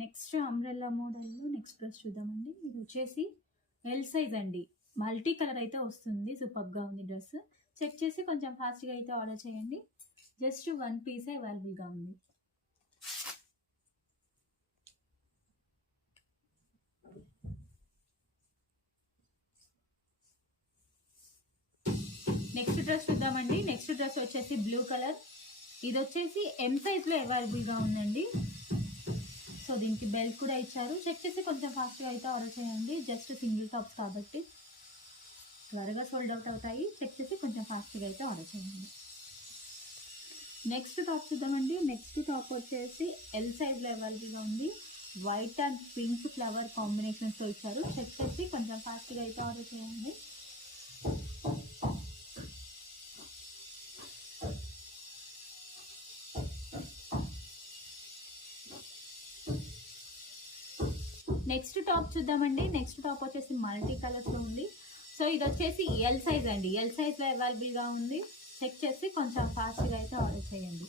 Next umbrella మోడల్లో next dress చూద్దామండి. ఇది వచ్చేసి ఎల్ సైజ్ అండి. మల్టీ కలర్ అయితే వస్తుంది. సూపర్గా ఉంది డ్రెస్. చెక్ చేసి కొంచెం ఫాస్ట్గా అయితే ఆర్డర్ చేయండి. జస్ట్ 1 పీసే అవైలబుల్గా ఉంది. నెక్స్ట్ డ్రెస్ చూద్దామండి. నెక్స్ట్ డ్రెస్ వచ్చేసి బ్లూ కలర్. ఇది వచ్చేసి ఎం సైజ్లో అవైలబుల్గా ఉందండి. సో దీనికి బెల్ట్ కూడా ఇచ్చారు. చెక్ చేసి కొంచెం ఫాస్ట్గా అయితే ఆర్డర్ చేయండి. జస్ట్ సింగిల్ టాప్స్ కాబట్టి త్వరగా సోల్డ్ అవుట్ అవుతాయి. చెక్ చేసి కొంచెం ఫాస్ట్గా అయితే ఆర్డర్ చేయండి. నెక్స్ట్ టాప్ చూద్దామండి. నెక్స్ట్ టాప్ వచ్చేసి ఎల్ సైజ్లో అవైలబుల్గా ఉంది. వైట్ అండ్ పింక్ ఫ్లవర్ కాంబినేషన్స్తో ఇచ్చారు. చెక్ చేసి కొంచెం ఫాస్ట్గా అయితే ఆర్డర్ చేయండి. నెక్స్ట్ టాప్ చూద్దామండి. నెక్స్ట్ టాప్ వచ్చేసి మల్టీ కలర్స్లో ఉంది. సో ఇది వచ్చేసి ఎల్ సైజ్ అండి. ఎల్ సైజ్లో అవైలబుల్గా ఉంది. చెక్ చేసి కొంచెం ఫాస్ట్గా అయితే ఆర్డర్ చేయండి.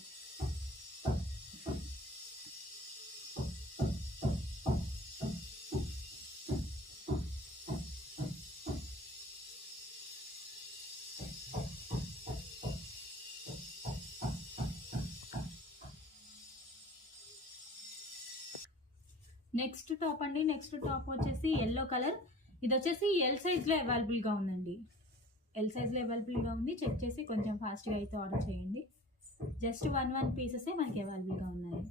నెక్స్ట్ టాప్ అండి. నెక్స్ట్ టాప్ వచ్చేసి ఎల్లో కలర్. ఇది వచ్చేసి ఎల్ సైజ్లో అవైలబుల్గా ఉందండి. ఎల్ సైజ్లో అవైలబుల్గా ఉంది. చెక్ చేసి కొంచెం ఫాస్ట్గా అయితే ఆర్డర్ చేయండి. జస్ట్ 1 పీసెసే మనకి అవైలబుల్గా ఉన్నాయి.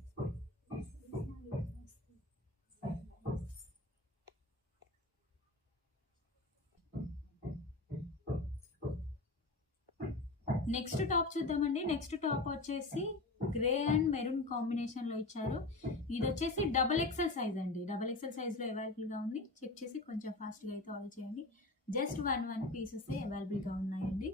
నెక్స్ట్ టాప్ చూద్దామండి. నెక్స్ట్ టాప్ వచ్చేసి గ్రే అండ్ మెరూన్ కాంబినేషన్లో ఇచ్చారు. ఇది వచ్చేసి XXL సైజ్ అండి. XXL సైజ్లో అవైలబుల్గా ఉంది. చెక్ చేసి కొంచెం ఫాస్ట్గా అయితే ఆర్డర్ చేయండి. జస్ట్ 1 పీసెస్ అవైలబుల్గా ఉన్నాయండి.